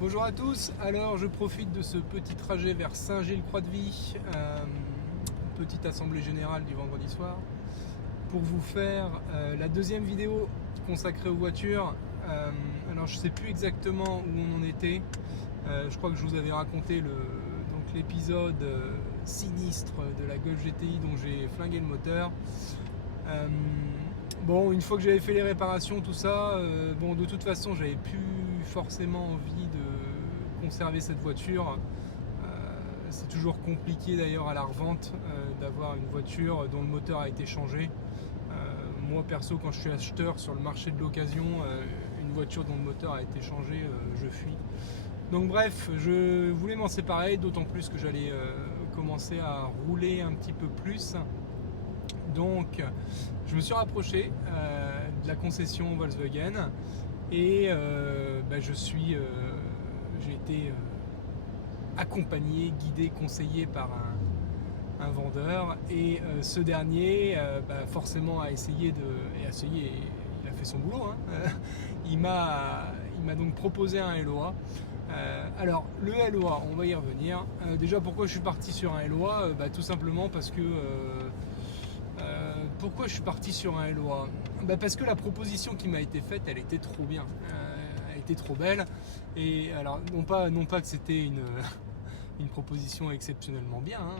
Bonjour à tous, alors je profite de ce petit trajet vers Saint-Gilles-Croix-de-Vie, petite assemblée générale du vendredi soir, pour vous faire la deuxième vidéo consacrée aux voitures. Alors je ne sais plus exactement où on en était, je crois que je vous avais raconté l'épisode sinistre de la Golf GTI dont j'ai flingué le moteur. Bon, une fois que j'avais fait les réparations, tout ça, bon, de toute façon, j'avais plus forcément envie de conserver cette voiture. C'est toujours compliqué d'ailleurs à la revente d'avoir une voiture dont le moteur a été changé. Moi perso, quand je suis acheteur sur le marché de l'occasion, une voiture dont le moteur a été changé, je fuis. Donc bref, je voulais m'en séparer, d'autant plus que j'allais commencer à rouler un petit peu plus. Donc je me suis rapproché de la concession Volkswagen et j'ai été accompagné, guidé, conseillé par un vendeur, et ce dernier forcément a essayé, il a fait son boulot, hein. Il m'a donc proposé un LOA. Alors le LOA, on va y revenir. Déjà, pourquoi je suis parti sur un LOA? Tout simplement parce que pourquoi je suis parti sur un LOA? Parce que la proposition qui m'a été faite, elle était trop bien, elle était trop belle. Et alors non pas que c'était une proposition exceptionnellement bien, hein.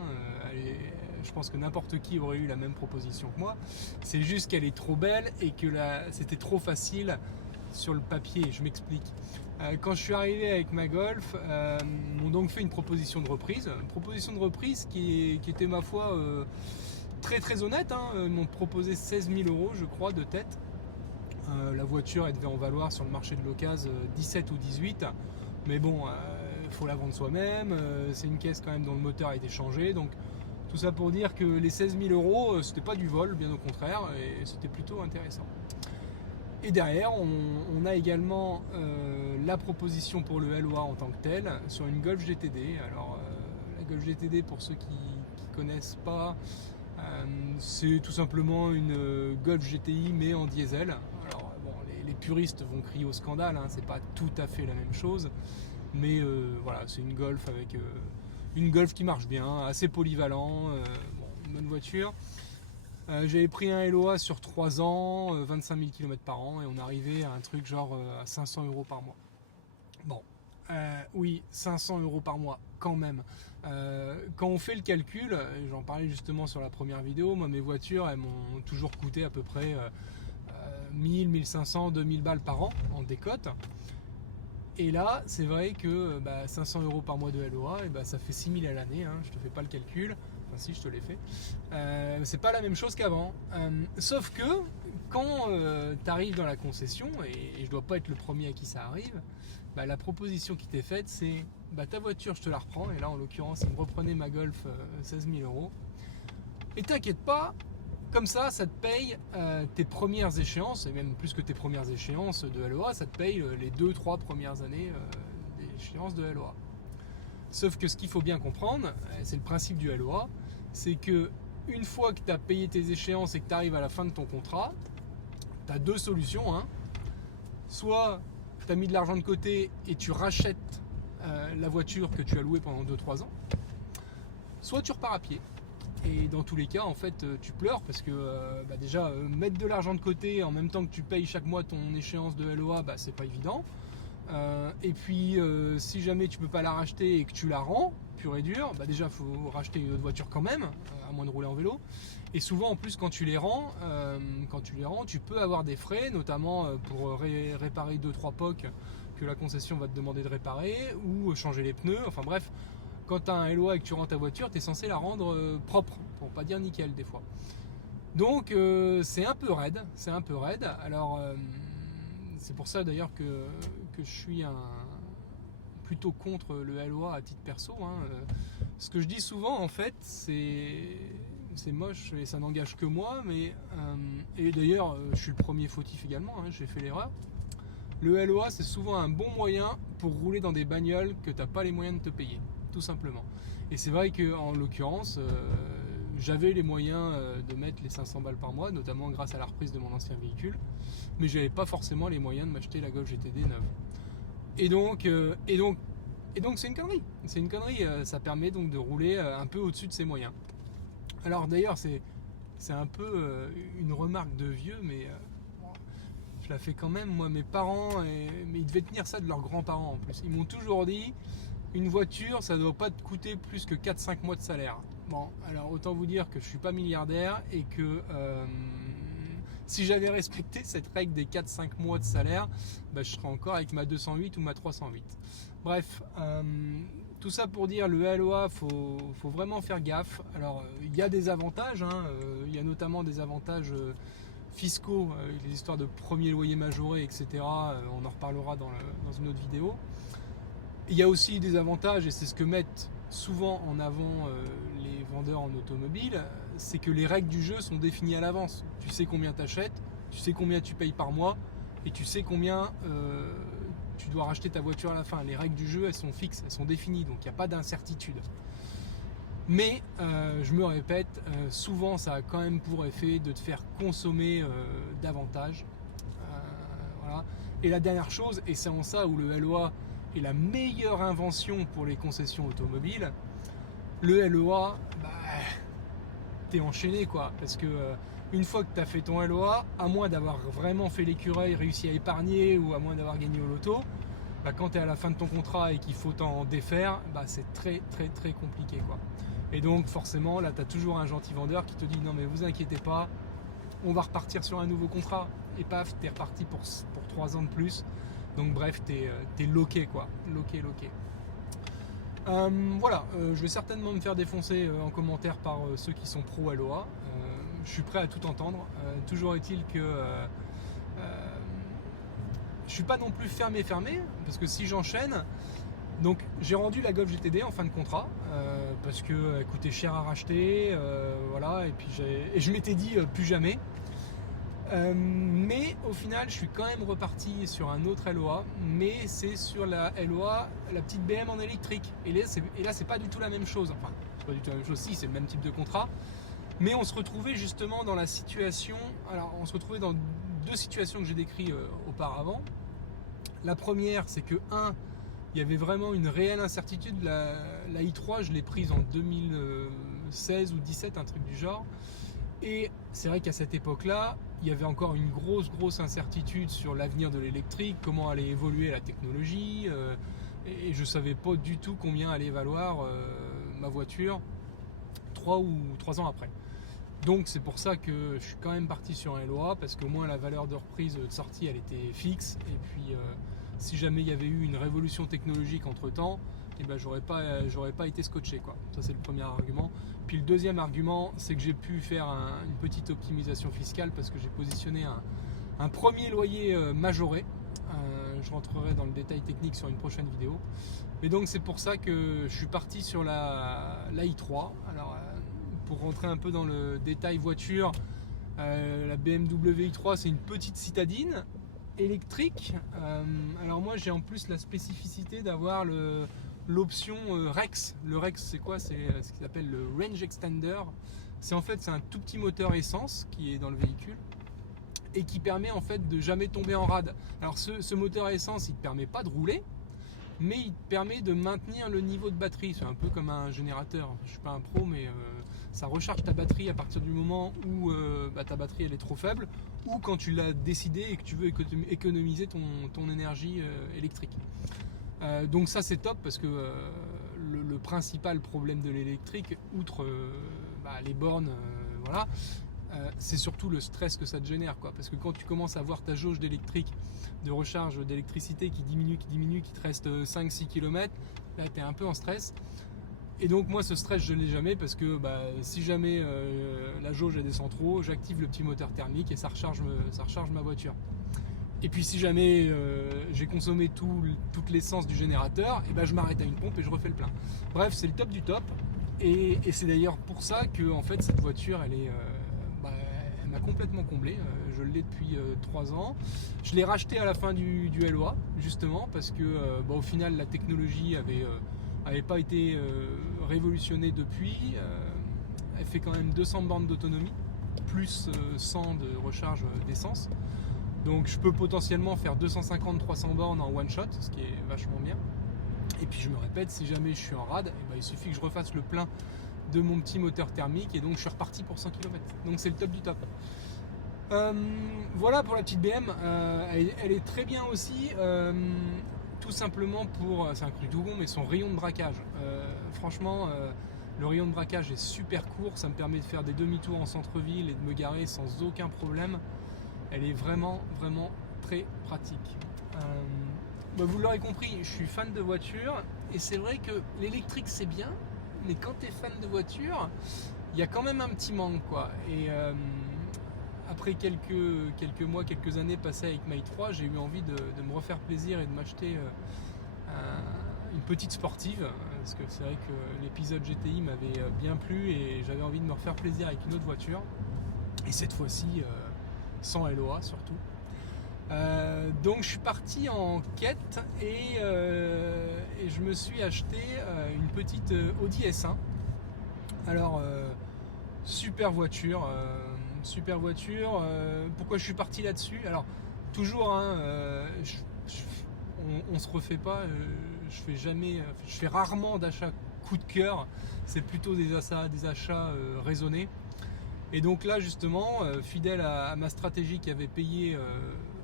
Je pense que n'importe qui aurait eu la même proposition que moi. C'est juste qu'elle est trop belle et que c'était trop facile sur le papier. Je m'explique. Quand je suis arrivé avec ma Golf, m'ont donc fait une proposition de reprise. Une proposition de reprise qui était, ma foi, très honnête, hein. Ils m'ont proposé 16 000 euros, je crois, de tête. La voiture, elle devait en valoir sur le marché de l'occasion 17 ou 18. Mais bon, il faut la vendre soi-même. C'est une caisse quand même dont le moteur a été changé. Donc tout ça pour dire que les 16 000 euros, c'était pas du vol, bien au contraire, et c'était plutôt intéressant. Et derrière, on a également la proposition pour le LOA en tant que tel sur une Golf GTD. Alors la Golf GTD, pour ceux qui connaissent pas, c'est tout simplement une Golf GTI mais en diesel. Alors bon, les puristes vont crier au scandale, hein, c'est pas tout à fait la même chose, mais voilà, c'est une Golf avec une Golf qui marche bien, assez polyvalent, une bonne voiture. J'avais pris un LOA sur 3 ans, 25 000 km par an, et on arrivait à un truc genre à 500 euros par mois. Bon, oui, 500 euros par mois, quand même. Quand on fait le calcul, j'en parlais justement sur la première vidéo, moi mes voitures, elles m'ont toujours coûté à peu près 1000, 1500, 2000 balles par an en décote. Et là, c'est vrai que 500 euros par mois de LOA, et ça fait 6000 à l'année, hein, je te fais pas le calcul, enfin si, je te l'ai fait. C'est pas la même chose qu'avant. Sauf que quand tu arrives dans la concession, et je dois pas être le premier à qui ça arrive, la proposition qui t'est faite, c'est ta voiture, je te la reprends. Et là, en l'occurrence, ils me reprenaient ma Golf 16 000 euros. Et t'inquiète pas, comme ça te paye tes premières échéances, et même plus que tes premières échéances de LOA, ça te paye les 2-3 premières années d'échéance de LOA. Sauf que ce qu'il faut bien comprendre, c'est le principe du LOA, c'est que une fois que tu as payé tes échéances et que tu arrives à la fin de ton contrat, tu as deux solutions, hein. Soit tu as mis de l'argent de côté et tu rachètes la voiture que tu as louée pendant 2-3 ans, soit tu repars à pied. Et dans tous les cas, en fait, tu pleures parce que déjà, mettre de l'argent de côté en même temps que tu payes chaque mois ton échéance de LOA, c'est pas évident. Et puis, si jamais tu peux pas la racheter et que tu la rends, pure et dure, déjà, il faut racheter une autre voiture quand même, à moins de rouler en vélo. Et souvent, en plus, quand tu les rends, tu peux avoir des frais, notamment pour réparer 2-3 POC que la concession va te demander de réparer, ou changer les pneus, enfin bref. Quand tu as un LOA et que tu rends ta voiture, tu es censé la rendre propre, pour pas dire nickel des fois. Donc c'est un peu raide, Alors c'est pour ça d'ailleurs que je suis plutôt contre le LOA à titre perso, hein. Ce que je dis souvent, en fait, c'est moche et ça n'engage que moi, mais et d'ailleurs je suis le premier fautif également, hein, j'ai fait l'erreur. Le LOA, c'est souvent un bon moyen pour rouler dans des bagnoles que tu n'as pas les moyens de te payer, tout simplement. Et c'est vrai qu'en l'occurrence, j'avais les moyens de mettre les 500 balles par mois, notamment grâce à la reprise de mon ancien véhicule, mais j'avais pas forcément les moyens de m'acheter la Golf GTD neuve. Et donc c'est une connerie. C'est une connerie. Ça permet donc de rouler un peu au-dessus de ses moyens. Alors d'ailleurs, c'est un peu une remarque de vieux, mais je la fais quand même. Moi, mes parents, mais ils devaient tenir ça de leurs grands-parents en plus. Ils m'ont toujours dit, une voiture, ça ne doit pas te coûter plus que 4-5 mois de salaire. Bon, alors autant vous dire que je ne suis pas milliardaire et que si j'avais respecté cette règle des 4-5 mois de salaire, bah, je serais encore avec ma 208 ou ma 308. Bref, tout ça pour dire, le LOA, faut vraiment faire gaffe. Alors, il y a des avantages, hein, il y a notamment des avantages fiscaux, les histoires de premier loyer majoré, etc. On en reparlera dans une autre vidéo. Il y a aussi des avantages, et c'est ce que mettent souvent en avant les vendeurs en automobile, c'est que les règles du jeu sont définies à l'avance. Tu sais combien tu achètes, tu sais combien tu payes par mois, et tu sais combien tu dois racheter ta voiture à la fin. Les règles du jeu, elles sont fixes, elles sont définies, donc il n'y a pas d'incertitude. Mais, je me répète, souvent ça a quand même pour effet de te faire consommer davantage. Voilà. Et la dernière chose, et c'est en ça où le LOA est la meilleure invention pour les concessions automobiles, le LOA, bah, t'es enchaîné quoi, parce que une fois que tu as fait ton LOA, à moins d'avoir vraiment fait l'écureuil, réussi à épargner, ou à moins d'avoir gagné au loto, bah, quand tu es à la fin de ton contrat et qu'il faut t'en défaire, bah, c'est très très très compliqué quoi. Et donc forcément là tu as toujours un gentil vendeur qui te dit non mais vous inquiétez pas, on va repartir sur un nouveau contrat, et paf, t'es reparti pour 3 ans de plus. Donc bref, t'es loqué quoi, loqué. Voilà, je vais certainement me faire défoncer en commentaire par ceux qui sont pro LOA. Je suis prêt à tout entendre. Toujours est-il que je suis pas non plus fermé, parce que si j'enchaîne, donc j'ai rendu la Golf GTD en fin de contrat parce que elle coûtait cher à racheter, voilà, et puis je m'étais dit plus jamais. Mais au final, je suis quand même reparti sur un autre LOA, mais c'est sur la LOA, la petite BM en électrique. Et là, c'est pas du tout la même chose. Enfin, c'est pas du tout la même chose, si, c'est le même type de contrat. Mais on se retrouvait justement dans la situation. Alors, on se retrouvait dans deux situations que j'ai décrites auparavant. La première, c'est que, il y avait vraiment une réelle incertitude. La i3, je l'ai prise en 2016 ou 2017, un truc du genre. Et c'est vrai qu'à cette époque-là, il y avait encore une grosse incertitude sur l'avenir de l'électrique, comment allait évoluer la technologie, et je ne savais pas du tout combien allait valoir ma voiture 3 ans après. Donc c'est pour ça que je suis quand même parti sur un LOA, parce qu'au moins la valeur de reprise de sortie elle était fixe, et puis si jamais il y avait eu une révolution technologique entre temps, eh ben, j'aurais pas été scotché quoi. Ça c'est le premier argument. Puis le deuxième argument, c'est que j'ai pu faire une petite optimisation fiscale, parce que j'ai positionné un premier loyer majoré. Je rentrerai dans le détail technique sur une prochaine vidéo. Et donc c'est pour ça que je suis parti sur la i3. Alors pour rentrer un peu dans le détail voiture, la BMW i3 c'est une petite citadine électrique. Alors moi j'ai en plus la spécificité d'avoir l'option Rex. Le Rex c'est quoi? C'est ce qu'ils appellent le Range Extender. C'est un tout petit moteur essence qui est dans le véhicule et qui permet en fait de jamais tomber en rade. Alors ce moteur à essence il ne te permet pas de rouler, mais il te permet de maintenir le niveau de batterie. C'est un peu comme un générateur. Je suis pas un pro, mais ça recharge ta batterie à partir du moment où ta batterie elle est trop faible, ou quand tu l'as décidé et que tu veux économiser ton énergie électrique. Donc ça c'est top, parce que le principal problème de l'électrique, outre les bornes, voilà, c'est surtout le stress que ça te génère quoi. Parce que quand tu commences à voir ta jauge de recharge d'électricité qui diminue, qui te reste 5-6 km, là tu es un peu en stress. Et donc moi ce stress je ne l'ai jamais, parce que si jamais la jauge elle descend trop, j'active le petit moteur thermique et ça recharge ma voiture. Et puis si jamais j'ai consommé toute l'essence du générateur, et je m'arrête à une pompe et je refais le plein. Bref, c'est le top du top. Et c'est d'ailleurs pour ça que en fait cette voiture elle m'a complètement comblé. Je l'ai depuis 3 ans. Je l'ai racheté à la fin du LOA, justement, parce que au final la technologie avait pas été révolutionnée depuis. Elle fait quand même 200 bornes d'autonomie, plus 100 de recharge d'essence. Donc je peux potentiellement faire 250-300 bornes en one shot, ce qui est vachement bien. Et puis je me répète, si jamais je suis en rade, il suffit que je refasse le plein de mon petit moteur thermique et donc je suis reparti pour 100 km. Donc c'est le top du top. Voilà pour la petite BM. Elle est très bien aussi, tout simplement pour, c'est un truc tout bon, mais son rayon de braquage. Franchement, le rayon de braquage est super court, ça me permet de faire des demi-tours en centre-ville et de me garer sans aucun problème. Elle est vraiment très pratique. Vous l'aurez compris, je suis fan de voiture et c'est vrai que l'électrique c'est bien, mais quand tu es fan de voiture, il y a quand même un petit manque, quoi. Et après quelques mois, quelques années passées avec My 3, j'ai eu envie de me refaire plaisir et de m'acheter une petite sportive, parce que c'est vrai que l'épisode GTI m'avait bien plu et j'avais envie de me refaire plaisir avec une autre voiture. Et cette fois-ci, sans LOA surtout. Donc je suis parti en quête et je me suis acheté une petite Audi S1. Alors super voiture, pourquoi je suis parti là-dessus? Alors toujours on se refait pas, je fais rarement d'achats coup de cœur, c'est plutôt des achats raisonnés. Et donc là justement, fidèle à ma stratégie qui avait payé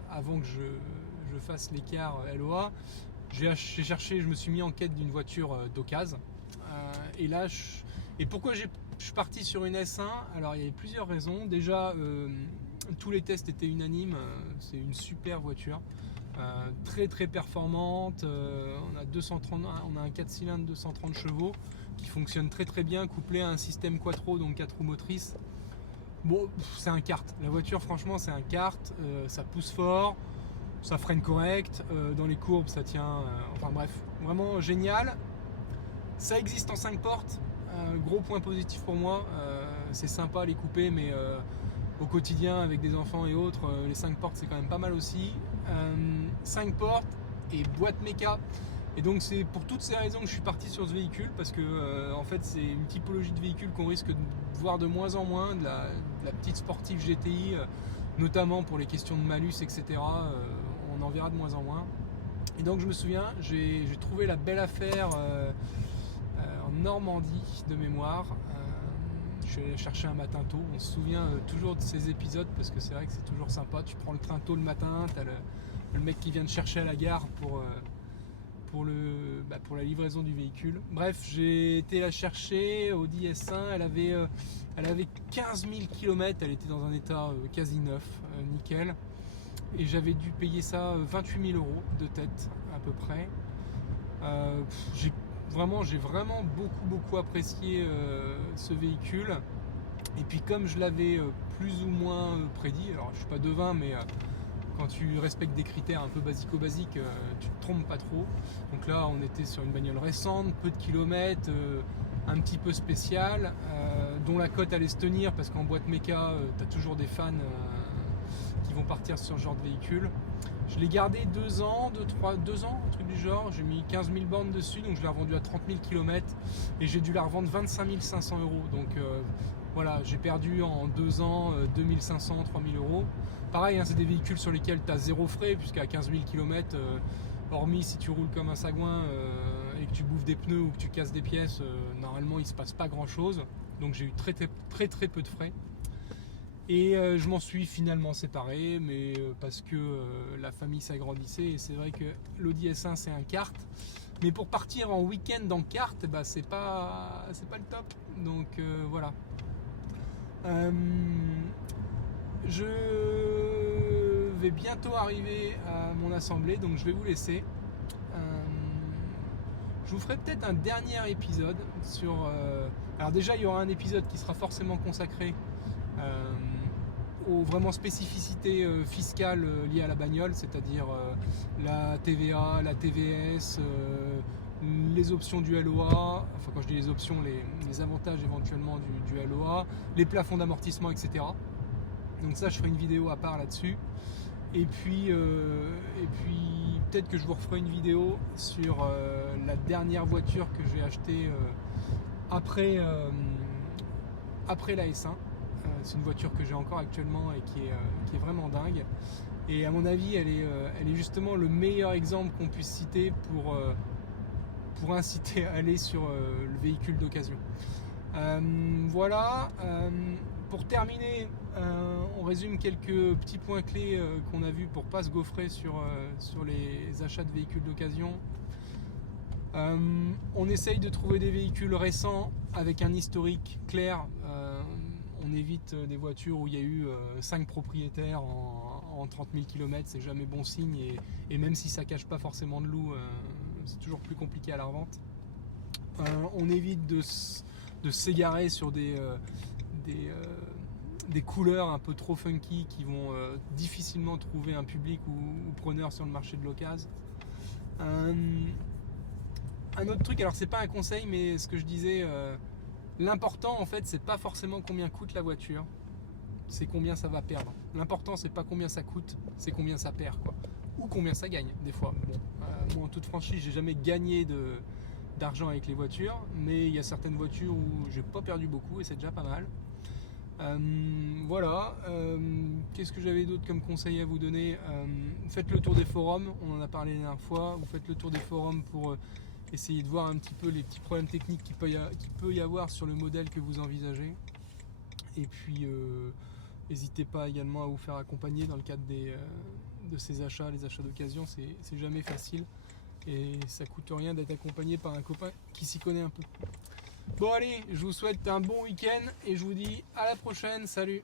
avant que je fasse l'écart LOA, j'ai cherché, je me suis mis en quête d'une voiture d'occasion. Et là, pourquoi je suis parti sur une S1? Alors il y avait plusieurs raisons. Déjà, tous les tests étaient unanimes, c'est une super voiture. Très performante, on a un 4 cylindres 230 chevaux qui fonctionne très bien, couplé à un système quattro, donc 4 roues motrices. Bon, c'est un kart, la voiture franchement c'est un kart, ça pousse fort, ça freine correct, dans les courbes ça tient, enfin bref, vraiment génial. Ça existe en 5 portes, gros point positif pour moi, c'est sympa les couper, mais au quotidien avec des enfants et autres, les 5 portes c'est quand même pas mal aussi. 5 portes et boîte méca. Et donc c'est pour toutes ces raisons que je suis parti sur ce véhicule, parce que en fait c'est une typologie de véhicule qu'on risque de voir de moins en moins, de la petite sportive GTI, notamment pour les questions de malus, etc. On en verra de moins en moins. Et donc je me souviens, j'ai trouvé la belle affaire en Normandie de mémoire. Je suis allé chercher un matin tôt. On se souvient toujours de ces épisodes parce que c'est vrai que c'est toujours sympa. Tu prends le train tôt le matin, tu as le mec qui vient te chercher à la gare pour la livraison du véhicule. Bref, j'ai été la chercher, Audi S1, elle avait 15 000 km, elle était dans un état quasi neuf, nickel. Et j'avais dû payer ça 28 000 euros de tête à peu près. J'ai vraiment beaucoup apprécié ce véhicule. Et puis comme je l'avais plus ou moins prédit, alors je suis pas devin, mais quand tu respectes des critères un peu basico-basiques, tu te trompes pas trop. Donc là, on était sur une bagnole récente, peu de kilomètres, un petit peu spéciale, dont la cote allait se tenir parce qu'en boîte méca, tu as toujours des fans qui vont partir sur ce genre de véhicule. Je l'ai gardé 2 ans, un truc du genre. J'ai mis 15 000 bornes dessus, donc je l'ai revendu à 30 000 km et j'ai dû la revendre 25 500 euros. Donc voilà, j'ai perdu en 2 ans 2 500, 3 000 euros. Pareil, c'est des véhicules sur lesquels tu as zéro frais, puisqu'à 15 000 km, hormis si tu roules comme un sagouin et que tu bouffes des pneus ou que tu casses des pièces, normalement il se passe pas grand chose. Donc j'ai eu très peu de frais. Et je m'en suis finalement séparé, mais parce que la famille s'agrandissait, et c'est vrai que l'Audi S1 c'est un kart, mais pour partir en week-end en kart, c'est pas le top. Donc voilà. Je vais bientôt arriver à mon assemblée, donc je vais vous laisser. Je vous ferai peut-être un dernier épisode sur... alors déjà, il y aura un épisode qui sera forcément consacré aux vraiment spécificités fiscales liées à la bagnole, c'est-à-dire la TVA, la TVS, les options du LOA, enfin quand je dis les options, les avantages éventuellement du LOA, les plafonds d'amortissement, etc. Donc ça, je ferai une vidéo à part là-dessus. Et puis peut-être que je vous referai une vidéo sur la dernière voiture que j'ai achetée après la S1. C'est une voiture que j'ai encore actuellement et qui est vraiment dingue. Et à mon avis, elle est justement le meilleur exemple qu'on puisse citer pour inciter à aller sur le véhicule d'occasion. Voilà. Pour terminer, on résume quelques petits points clés qu'on a vus pour ne pas se gaufrer sur les achats de véhicules d'occasion. On essaye de trouver des véhicules récents avec un historique clair. On évite des voitures où il y a eu 5 propriétaires en 30 000 km, c'est jamais bon signe, et même si ça cache pas forcément de loup, c'est toujours plus compliqué à la revente. On évite de s'égarer sur des couleurs un peu trop funky qui vont difficilement trouver un public ou preneur sur le marché de l'occasion. Un autre truc, alors c'est pas un conseil, mais ce que je disais, l'important en fait c'est pas forcément combien coûte la voiture, c'est combien ça va perdre. L'important c'est pas combien ça coûte, c'est combien ça perd, quoi. Ou combien ça gagne des fois. Bon, moi en toute franchise j'ai jamais gagné d'argent avec les voitures, mais il y a certaines voitures où j'ai pas perdu beaucoup et c'est déjà pas mal. Voilà. Qu'est-ce que j'avais d'autre comme conseil à vous donner? Faites le tour des forums, on en a parlé la dernière fois. Vous faites le tour des forums pour essayer de voir un petit peu les petits problèmes techniques qu'il peut y avoir sur le modèle que vous envisagez. Et puis n'hésitez pas également à vous faire accompagner dans le cadre de ces achats. Les achats d'occasion, c'est jamais facile et ça coûte rien d'être accompagné par un copain qui s'y connaît un peu. Bon allez, je vous souhaite un bon week-end et je vous dis à la prochaine, salut!